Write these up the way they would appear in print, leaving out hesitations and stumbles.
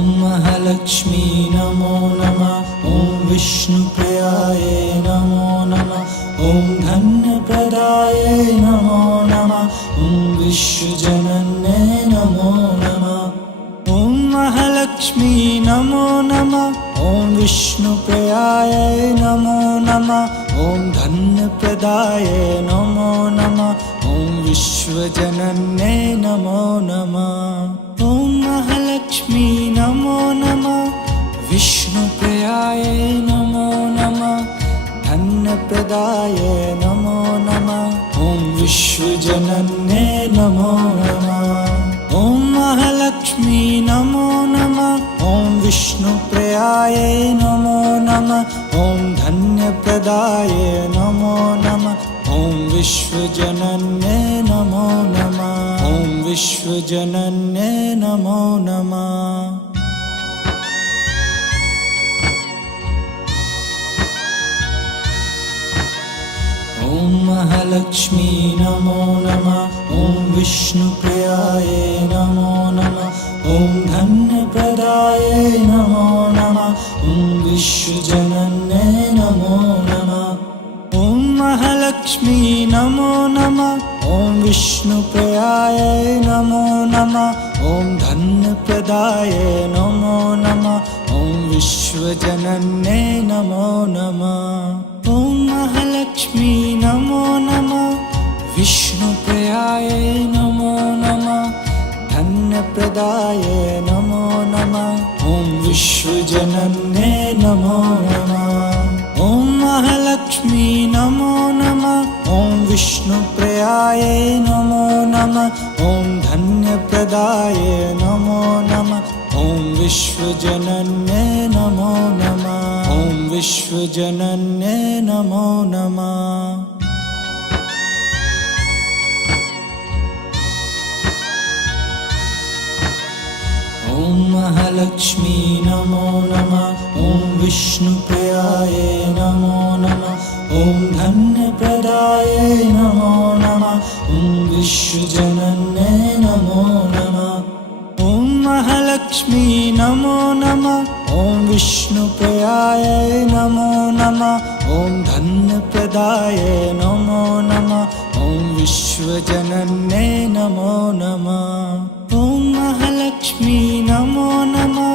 ॐ महालक्ष्मी नमो नमः। ॐ विष्णुप्रियायै नमो नमः। ॐ धन्यप्रदायै नमो नमः। ॐ विश्वजनन्यै नमो नमः। ॐ महालक्ष्मी नमो नमः। ॐ विष्णुप्रियायै नमो नमः। ॐ धन्यप्रदायै नमो नमः। ॐ विश्वजनन्यै नमो नमः। ॐ महालक्ष्मी नमो नमः। विष्णुप्रियायै नमो नमः। धन्यप्रदायै नमो नमः। ॐ विश्वजनन्यै नमो नमः। ॐ महालक्ष्मी नमो नमः। ॐ विष्णुप्रियायै नमो नमः। ॐ धन्यप्रदायै नमो नमः। ॐ विश्वजनन्यै नमो नमः। ॐ विश्वजनन्यै नमो नमः। ॐ महालक्ष्मी नमो नमः। ॐ विष्णुप्रियायै नमो नमः। ॐ धन्यप्रदायै नमो नमः। ॐ विश्वजनन्यै नमो नमः। ॐ महालक्ष्मी नमो नमः। ॐ विष्णुप्रियायै नमो नमः। ॐ धन्यप्रदायै नमो नमः। ॐ विश्वजनन्यै नमो नमः। ॐ महालक्ष्मी नमो नमः। विष्णुप्रियायै नमो नमः। धन्यप्रदायै नमो नमः। ॐ विश्वजनन्यै नमो नमः। ॐ महालक्ष्मी नमो नमः। ॐ विष्णुप्रियायै नमो नमः। ॐ धन्यप्रदायै नमो नमः। ॐ विश्वजनन्यै नमो नमः। ॐ विश्वजनन्यै नमो नमः। ॐ महालक्ष्मी नमो नमः। ॐ विष्णुप्रियायै नमो नमः। ॐ धन्यप्रदायै नमो नमः। ॐ विश्वजनन्यै नमो नमः। ॐ महालक्ष्मी नमो नमः। ॐ विष्णुप्रियायै नमो नमः। ॐ धन्यप्रदायै नमो नमः। ॐ विश्वजनन्यै नमो नमः। ॐ महालक्ष्मी नमो नमः।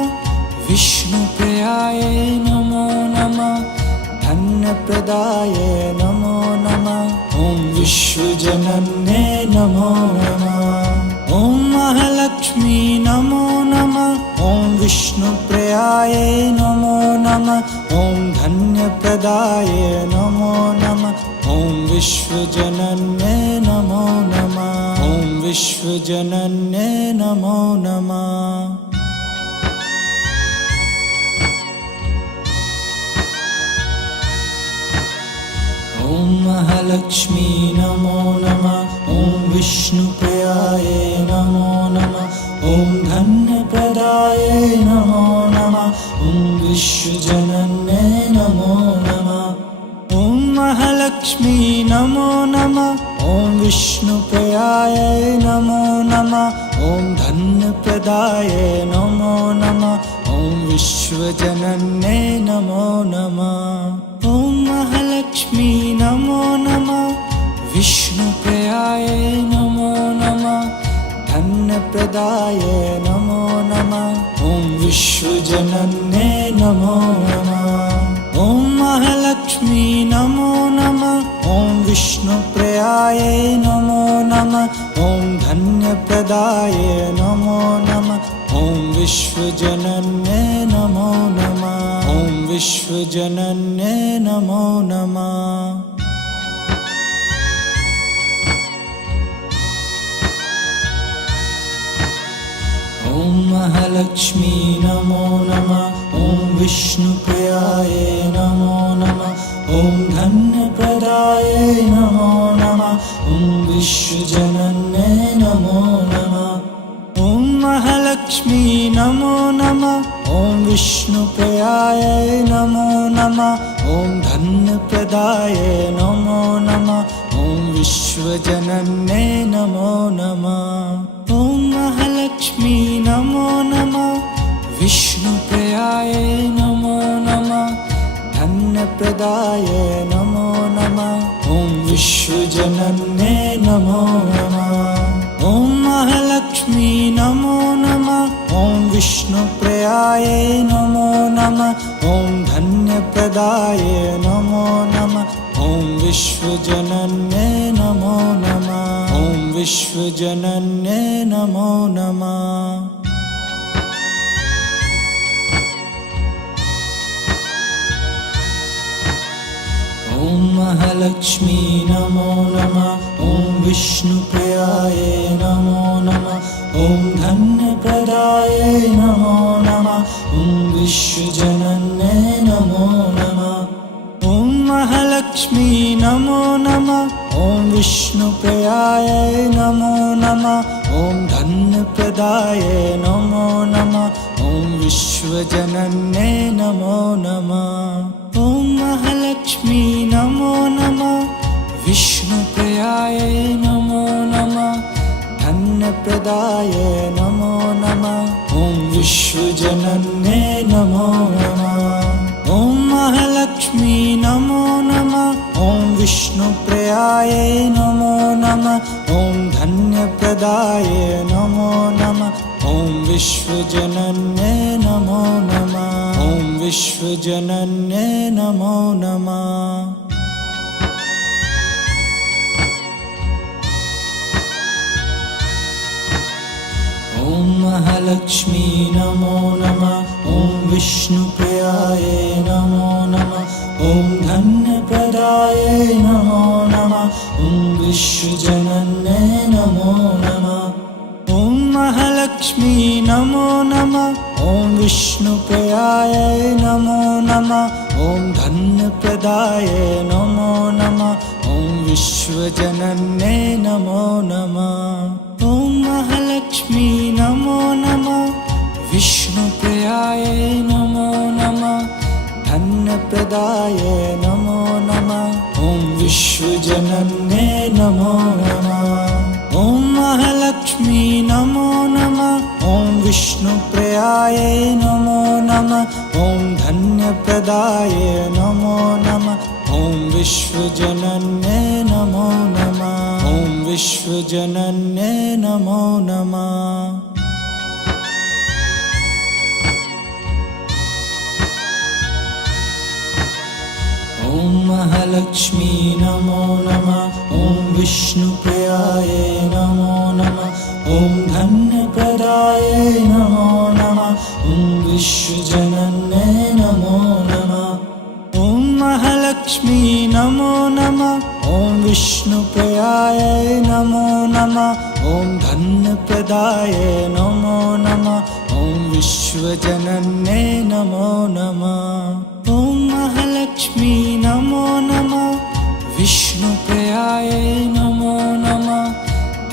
विष्णुप्रियायै नमो नमः। धन्यप्रदायै नमो नमः। ॐ विश्वजनन्यै नमो नमः। ॐ महालक्ष्मी नमो नमः। ॐ विष्णुप्रियायै नमो नमः। ॐ धन्यप्रदायै नमो नमः। ॐ विश्वजनन्यै नमो नमः। ॐ विश्वजनन्यै नमो नमः। ॐ महालक्ष्मी नमो नमः। ॐ विष्णुप्रियायै नमो नमः। ॐ धन्यप्रदायै नमो नमः। ॐ विश्वजनन्यै नमो नमः। ॐ महालक्ष्मी नमो नमः। ॐ विष्णुप्रियायै नमो नमः। ॐ धन्यप्रदायै नमो नमः। ॐ विश्वजनन्यै नमो नमः। ॐ महालक्ष्मी नमो नमः। विष्णुप्रियायै नमो नमः। धन्यप्रदायै नमो नमः। ॐ विश्वजनन्यै नमो नमः। ॐ महालक्ष्मी नमो नमः। ॐ विष्णुप्रियायै नमो नमः। ॐ धन्यप्रदायै नमो नमः। ॐ विश्वजनन्यै नमो नमः। ॐ विश्वजनन्यै नमो नमः। ॐ महालक्ष्मी नमो नमः। ॐ विष्णुप्रियायै नमो नमः। ॐ धन्यप्रदायै नमो नमः। ॐ विश्वजनन्यै नमो नमः। ॐ महालक्ष्मी नमो नमः। ॐ विष्णुप्रियायै नमो नमः। ॐ धन्यप्रदायै नमो नमः। ॐ विश्वजनन्यै नमो नमः। ॐ महालक्ष्मी नमो नमः। विष्णुप्रियाय नमो नमः धन्यप्रदाय नमो नमः ॐ विश्वजनन्ये नमो नमः ॐ महालक्ष्मी नमो नमः ॐ विष्णुप्रियाय नमो नमः ॐ धन्यप्रदाय नमो नमः ॐ विश्वजनन्ये नमो नमः ॐ विश्वजनन्ये नमो नमः ॐ महालक्ष्मी नमो नमः ॐ विष्णुप्रियाय नमो नमः ॐ धन्यप्रदाय नमो नमः ॐ विश्वजनन्ये नमो नमः ॐ महालक्ष्मी नमो नमः ॐ विष्णुप्रियाय नमो नमः ॐ धन्यप्रदाय नमो नमः ॐ विश्वजनन्ये नमो नमः ॐ महालक्ष्मी नमो नमः विष्णुप्रियाय नमो नमः धन्यप्रदाय नमो नमः ॐ विश्वजनन्ये नमो नमः ॐ महालक्ष्मी नमो नमः ॐ विष्णुप्रियाय नमो नमः ॐ धन्यप्रदाय नमो नमः ॐ विश्वजनन्ये नमो नमः ॐ विश्वजनन्ये नमो नमः ॐ महालक्ष्मी नमो नमः ॐ विष्णुप्रियाय नमो नमः ॐ धन्यप्रदाय नमो नमः ॐ विश्वजनन्ये नमो नमः ॐ महालक्ष्मी नमो नमः ॐ विष्णुप्रियाय नमो नमः ॐ धन्यप्रदाय नमो नमः ॐ विश्वजनन्ये नमो नमः ॐ महालक्ष्मी नमो नमः विष्णुप्रियाय नमो नमः धन्यप्रदाय नमो नमः ॐ विश्वजनन्ये नमो नमः ॐ महालक्ष्मी नमो नमः ॐ विष्णुप्रियाय नमो नमः ॐ धन्यप्रदाय नमो नमः ॐ विश्वजनन्ये नमो नमः ॐ विश्वजनन्ये नमो नमः ॐ महालक्ष्मी नमो नमः ॐ विष्णुप्रियाय नमो नमः ॐ धन्यप्रदाय नमो नमः ॐ विश्वजनन्ये नमो नमः ॐ महालक्ष्मी नमो नमः ॐ विष्णुप्रियाय नमो नमः ॐ धन्यप्रदाय नमो नमः ॐ विश्वजनन्ये नमो नमः ॐ महालक्ष्मी नमो नमः विष्णुप्रियाय नमो नमः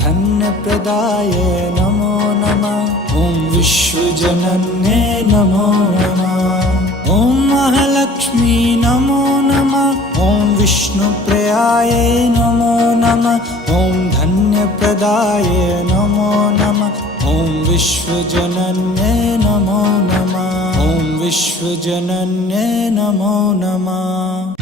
धन्यप्रदाय नमो नमः ॐ विश्वजनन्ये नमो नमः ॐ महालक्ष्मी नमो नमः ॐ विष्णुप्रियाय नमो नमः ॐ धन्यप्रदाय नमो नमः ॐ विश्वजनन्ये नमो नमः ॐ विश्वजनन्ये नमो नमः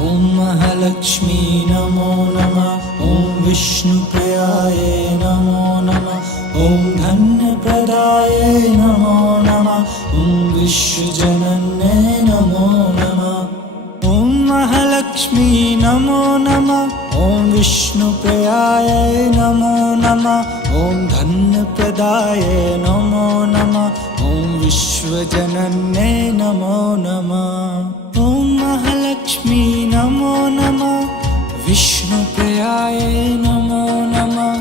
ॐ महालक्ष्मी नमो नमः ॐ विष्णुप्रियाय नमो नमः ॐ धन्यप्रदाय नमो नमः ॐ विश्वजनन्ये नमो नमः ॐ महालक्ष्मी नमो नमः ॐ विष्णुप्रियाय नमो नमः ॐ धन्यप्रदाय नमो नमः ॐ विश्वजनन्ये नमो नमः ॐ महालक्ष्मी नमो नमः विष्णुप्रियाय नमो नमः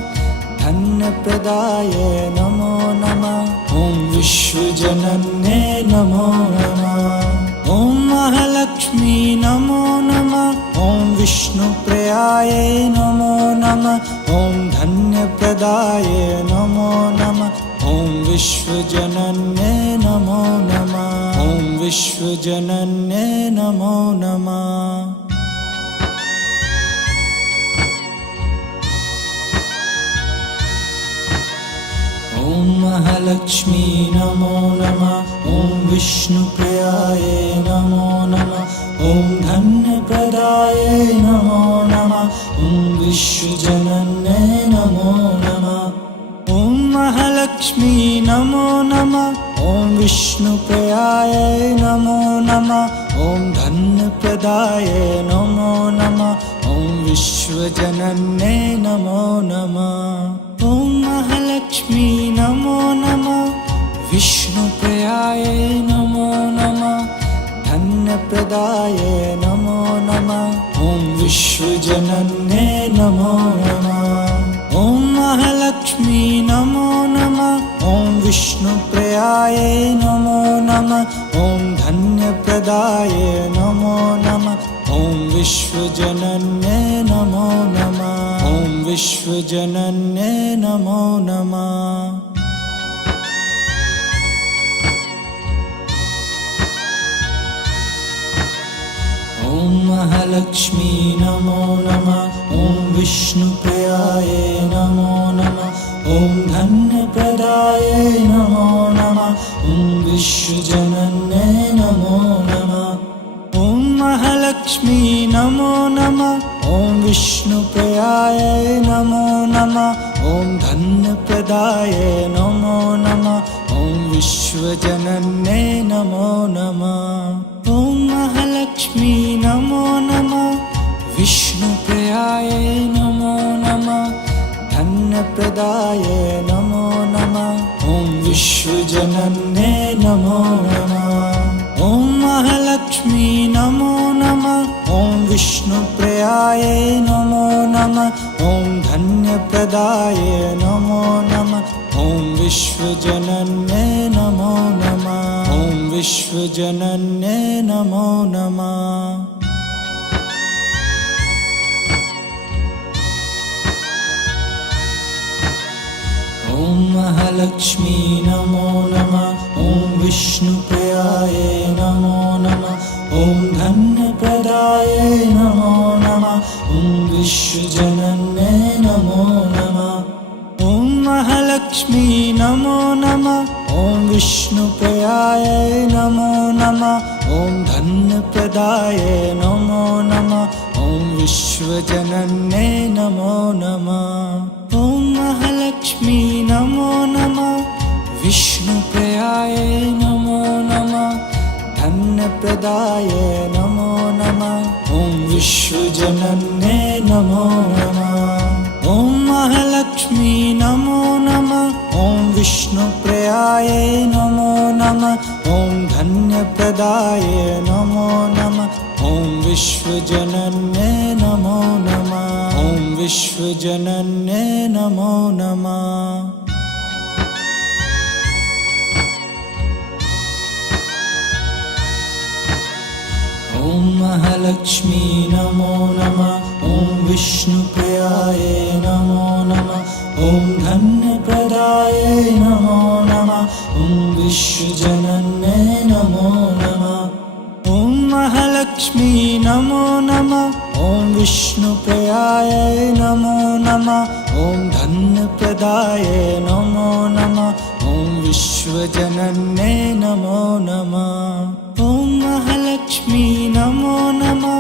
धन्यप्रदाय नमो नमः ॐ विश्वजनन्ये नमो नमः ॐ महालक्ष्मी नमो नमः ॐ विष्णुप्रियाय नमो नमः ॐ धन्यप्रदाय नमो नमः ॐ विश्वजनन्ये नमो नमः ॐ विश्वजनन्ये नमो नमः ॐ महालक्ष्मी नमो नमः। ॐ विष्णुप्रियाय नमो नमः। ॐ धन्यप्रदाय नमो नमः। ॐ विश्वजनन्ये नमो नमः। ॐ महालक्ष्मी नमो नमः। ॐ विष्णुप्रियाय नमो नमः। ॐ धन्यप्रदाय नमो नमः। ॐ विश्वजनन्ये नमो नमः। ॐ महालक्ष्मी नमो नमः। विष्णुप्रियाय नमो नमः। धन्यप्रदाय नमो नमः। ॐ विश्वजनन्ये नमो नमः। ॐ महालक्ष्मी नमो नमः। ॐ विष्णुप्रियाय नमो नमः। ॐ धन्यप्रदाय नमो नमः। ॐ विश्वजनन्ये नमो नमः। ॐ विश्वजनन्ये नमो नमः। ॐ महालक्ष्मी नमो नमः। ॐ विष्णुप्रियाय नमो नमः। ॐ धन्यप्रदाय नमो नमः। ॐ विश्वजनन्ये नमो नमः। ॐ महालक्ष्मी नमो नमः। ॐ विष्णुप्रियाय नमो नमः। ॐ धन्यप्रदाय नमो नमः। ॐ विश्वजनन्ये नमो नमः। ॐ महालक्ष्मी नमो नमः। विष्णुप्रियाय नमो नमः। धन्यप्रदाय नमो नमः। ॐ विश्वजनन्ये नमो नमः। ॐ महालक्ष्मी नमो नमः। ॐ विष्णुप्रियाय नमो नमः। ॐ धन्यप्रदाय नमो नमः। ॐ विश्वजनन्ये नमो नमः। ॐ विश्वजनन्ये नमो नमः। ॐ महालक्ष्मी नमो नमः। ॐ विष्णुप्रियाय नमो नमः। ॐ धन्यप्रदाय नमो नमः। ॐ विश्वजनन्ये नमो नमः। ॐ महालक्ष्मी नमो नमः। ॐ विष्णुप्रियाय नमो नमः। ॐ धन्यप्रदाय नमो नमः। ॐ विश्वजनन्ये नमो नमः। ॐ महालक्ष्मी नमो नमः। विष्णुप्रियाय नमो नमः। धन्यप्रदाय नमो नमः। ॐ विश्वजनन्ये नमो नमः। ॐ महालक्ष्मी नमो नमः। ॐ विष्णुप्रियाय नमो नमः। ॐ धन्यप्रदाय नमो नमः। ॐ विश्वजनन्ये नमो नमः। ॐ विश्वजनन्ये नमो नमः। ॐ महालक्ष्मी नमो नमः। ॐ विष्णुप्रियाय नमो नमः। ॐ धन्यप्रदाय नमो नमः। ॐ विश्वजनन्ये नमो नमः। ॐ महालक्ष्मी नमो नमः। ॐ विष्णुप्रियाय नमो नमः। ॐ धन्यप्रदाय नमो नमः। ॐ विश्वजनन्ये नमो नमः। ॐ महालक्ष्मी नमो नमः।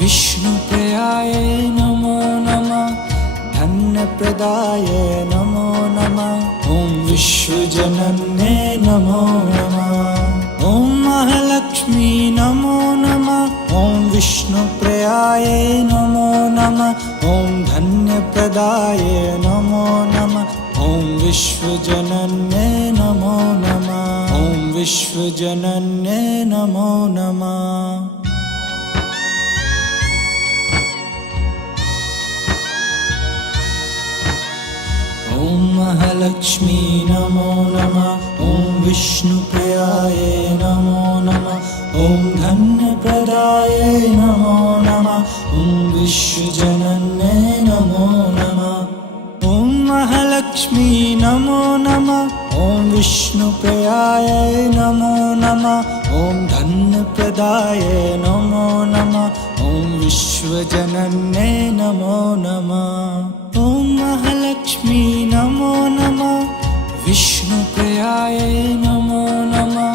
विष्णुप्रियाय नमो नमः। धन्यप्रदाय नमो नमः। ॐ विश्वजनन्ये नमो नमः। ॐ महालक्ष्मी नमो नमः। ॐ विष्णुप्रियाय नमो नमः। ॐ धन्यप्रदाय नमो नमः। ॐ विश्वजनन्ये नमो नमः। ॐ विश्वजनन्ये नमो नमः। ॐ महालक्ष्मी नमो नमः। ॐ विष्णुप्रियाय नमो नमः। ॐ धन्यप्रदाय नमो नमः। ॐ विश्वजनन्ये नमो नमः। ॐ महालक्ष्मी नमो नमः। ॐ विष्णुप्रियाय नमो नमः। ॐ धन्यप्रदाय नमो नमः। ॐ विश्वजनन्ये नमो नमः। ॐ महालक्ष्मी नमो नमः। विष्णुप्रियाय नमो नमः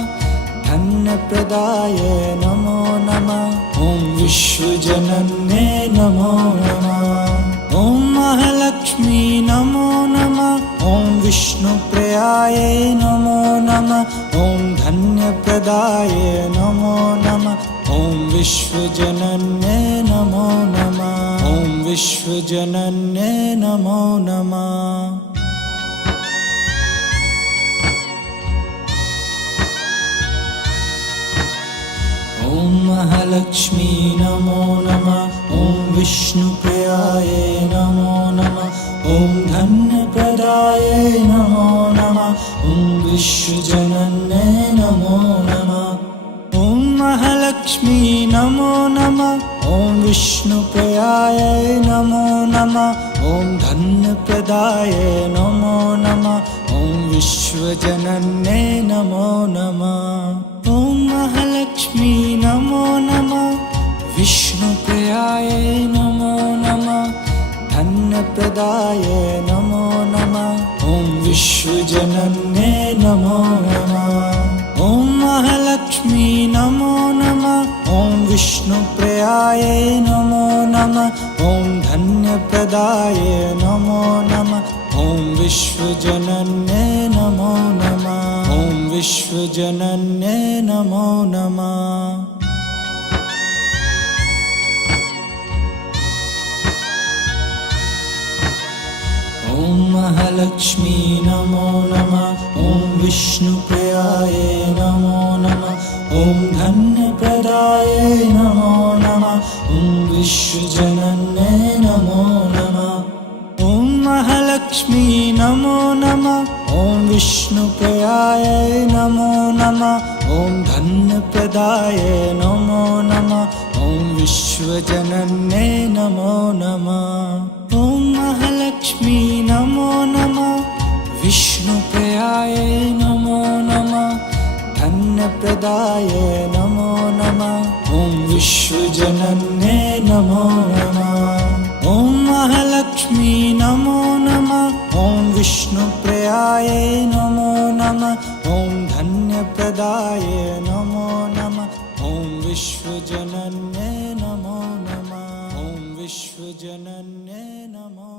धन्यप्रदाय नमो नमः ॐ विश्वजनन्ये नमो नमः ॐ महालक्ष्मी नमो नमः ॐ विष्णुप्रियाय नमो नमः ॐ धन्यप्रदाय नमो नमः ॐ विश्वजनन्ये नमो नमः ॐ विश्वजनन्ये नमो नमः ॐ महालक्ष्मी नमो नमः ॐ विष्णुप्रियाय नमो नमः ॐ धन्यप्रदाय नमो नमः ॐ विश्वजनन्ये नमो नमः ॐ महालक्ष्मी नमो नमः ॐ विष्णुप्रियाय नमो नमः ॐ धन्यप्रदाय नमो नमः ॐ विश्वजनन्ये नमो नमः ॐ महालक्ष्मी नमो नमः विष्णुप्रियाय नमो नमः धन्यप्रदाय नमो नमः ॐ विश्वजनन्ये नमो नमः ॐ महालक्ष्मी नमो नमः ॐ विष्णुप्रियाय नमो नमः ॐ धन्यप्रदाय नमो नमः ॐ विश्वजनन्ये नमो नमः ॐ विश्वजनन्ये नमो नमः ॐ महालक्ष्मी नमो नमः ॐ विष्णुप्रियाय नमो नमः ॐ धन्यप्रदाय नमो नमः ॐ विश्वजनन्ये नमो नमः ॐ महालक्ष्मी नमो नमः ॐ विष्णुप्रियाय नमो नमः ॐ धन्यप्रदाय नमो नमः ॐ विश्वजनन्ये नमो नमः ॐ महालक्ष्मी नमो नमः विष्णुप्रियाय नमो नमः धन्यप्रदाय नमो नमः ॐ विश्वजनन्ये नमो नमः ॐ महालक्ष्मी नमो नमः ॐ विष्णुप्रियाय नमो नमः ॐ धन्यप्रदाय नमो नमः ॐ विश्वजनन्ये नमो नमः ॐ विश्वजनन्ये नमो